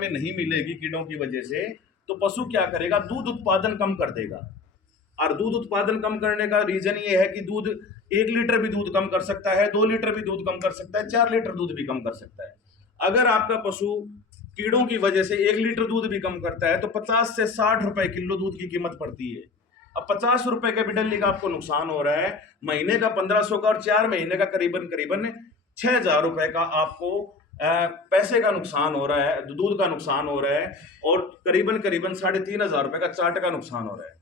में नहीं मिलेगी कीड़ों की वजह से, तो पशु क्या करेगा, दूध उत्पादन कम कर देगा। और दूध उत्पादन कम करने का रीजन ये है कि दूध 1 लीटर भी दूध कम कर सकता है, 2 लीटर भी दूध कम कर सकता है, 4 लीटर दूध भी कम कर सकता है। अगर आपका पशु कीड़ों की वजह से 1 लीटर दूध भी कम करता है तो 50 से 60 रुपए किलो दूध की कीमत पड़ती है। अब 50 रुपए के बिडल्ली का आपको नुकसान हो रहा है, महीने का 1500 का, और 4 महीने का करीबन करीबन 6000 रुपए का आपको पैसे का नुकसान हो रहा है, दूध का नुकसान हो रहा है, और करीबन करीबन 3500 रुपए का चार्ट का नुकसान हो रहा है।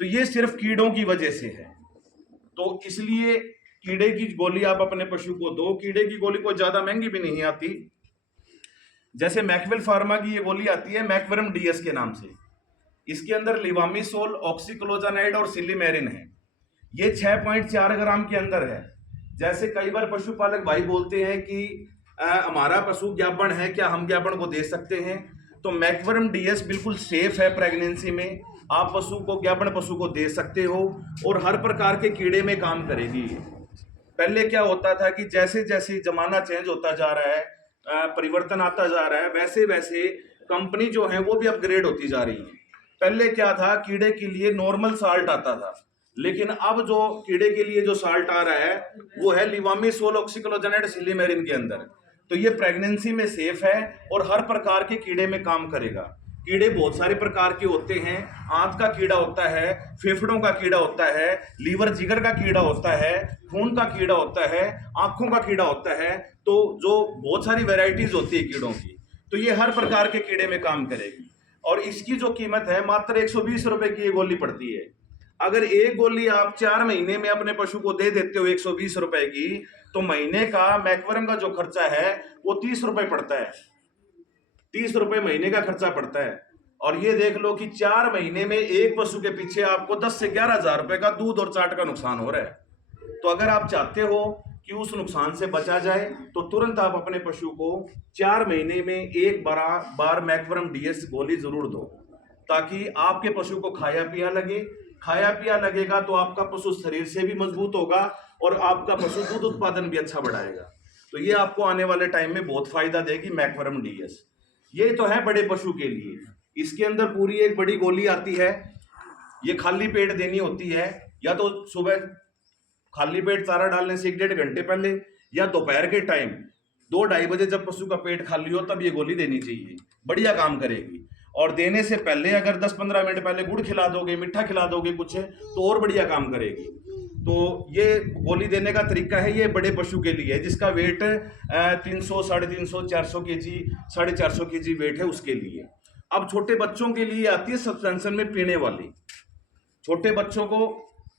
तो ये सिर्फ कीड़ों की वजह से है। तो इसलिए कीड़े की गोली आप अपने पशु को दो। कीड़े की गोली कोई ज्यादा महंगी भी नहीं आती। जैसे मैकवेल फार्मा की ये गोली आती है मैकवरम डीएस के नाम से। इसके अंदर लिवामिसोल, ऑक्सीक्लोजानाइड और सिलीमेरिन है। ये 6.4 ग्राम के अंदर है। जैसे कई बार पशुपालक भाई बोलते हैं कि हमारा पशु ज्ञापन है, क्या हम ज्ञापन को दे सकते हैं? तो मैकवरम डीएस बिल्कुल सेफ है प्रेगनेंसी में। आप पशु को ज्ञापन पशु को दे सकते हो और हर प्रकार के कीड़े में काम करेगी। पहले क्या होता था कि जैसे जैसे जमाना चेंज होता जा रहा है, परिवर्तन आता जा रहा है, वैसे वैसे कंपनी जो है वो भी अपग्रेड होती जा रही है। पहले क्या था, कीड़े के लिए नॉर्मल साल्ट आता था, लेकिन अब जो कीड़े के लिए जो साल्ट आ रहा है वो है लिवामिसोल, ऑक्सीक्लोजानाइड, सिलीमेरिन के अंदर। तो ये प्रेगनेंसी में सेफ है और हर प्रकार के कीड़े में काम करेगा। कीड़े बहुत सारे प्रकार के होते हैं। आंत का कीड़ा होता है, फेफड़ों का कीड़ा होता है, लीवर जिगर का कीड़ा होता है, खून का कीड़ा होता है, आंखों का कीड़ा होता है। तो जो बहुत सारी वैरायटीज होती है कीड़ों की, तो ये हर प्रकार के कीड़े में काम करेगी। और इसकी जो कीमत है मात्र 120 रुपए की ये गोली पड़ती है। अगर एक गोली आप 4 महीने में अपने पशु को दे देते हो 120 रुपए की, तो महीने का मैकवरम का जो खर्चा है वो 30 रुपए पड़ता है। 30 रुपए महीने का खर्चा पड़ता है। और ये देख लो कि 4 महीने में एक पशु के पीछे आपको 10 से 11 हजार रुपए का दूध और चाट का नुकसान हो रहा है। तो अगर आप चाहते हो कि उस नुकसान से बचा जाए तो तुरंत आप अपने पशु को 4 महीने में एक बार मैकवरम डीएस गोली जरूर दो, ताकि आपके पशु को खाया पिया लगे। खाया पिया लगेगा तो आपका पशु शरीर से भी मजबूत होगा और आपका पशु दूध उत्पादन भी अच्छा बढ़ाएगा। तो ये आपको आने वाले टाइम में बहुत फायदा देगी मैकवरम डीएस। ये तो है बड़े पशु के लिए। इसके अंदर पूरी एक बड़ी गोली आती है। ये खाली पेट देनी होती है, या तो सुबह खाली पेट चारा डालने से 1-1.5 घंटे पहले, या दोपहर के टाइम 2-2:30 बजे जब पशु का पेट खाली हो तब ये गोली देनी चाहिए। बढ़िया काम करेगी। और देने से पहले अगर 10-15 मिनट पहले गुड़ खिला दोगे, मीठा खिला दोगे कुछ, तो और बढ़िया काम करेगी। तो ये गोली देने का तरीका है, ये बड़े पशु के लिए है जिसका वेट 300, 350, 400 केजी, 450 केजी वेट है, उसके लिए। अब छोटे बच्चों के लिए आती है सस्पेंशन में पीने वाली। छोटे बच्चों को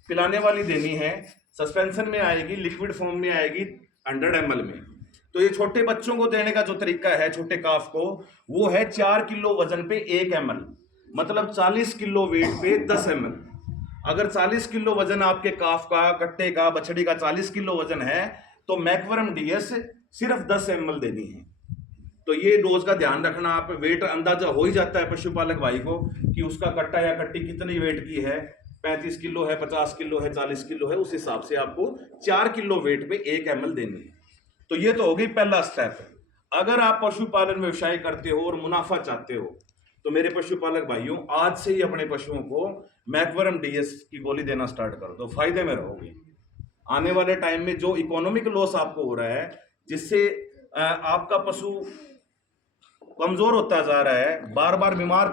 पिलाने वाली देनी है, सस्पेंशन में आएगी, लिक्विड फॉर्म में आएगी 100 ml में। तो ये छोटे बच्चों को देने का जो तरीका है छोटे काफ को, वो है 4 किलो वजन पे 1 ml, मतलब 40 किलो वेट पे 10 ml। अगर 40 किलो वजन आपके काफ का, कट्टे का, बछड़ी का 40 किलो वजन है तो मैकवरम डीएस सिर्फ 10 ml देनी है। तो ये डोज का ध्यान रखना। आप वेट अंदाजा हो ही जाता है पशुपालक भाई को कि उसका कट्टा या कट्टी कितनी वेट की है, 35 किलो है, 50 किलो है, 40 किलो है, उस हिसाब से आपको 4 किलो वेट पे 1 ml देनी है। तो ये तो हो गई पहला स्टेप। अगर आप पशुपालन व्यवसाय करते हो और मुनाफा चाहते हो तो मेरे पशुपालक भाइयों, आज से ही अपने पशुओं को मैकवरम डीएस की गोली देना स्टार्ट कर दो, फायदे में रहोगे। आने वाले टाइम में जो इकोनॉमिक लॉस आपको हो रहा है, जिससे आपका पशु कमजोर होता जा रहा है, बार बार बीमार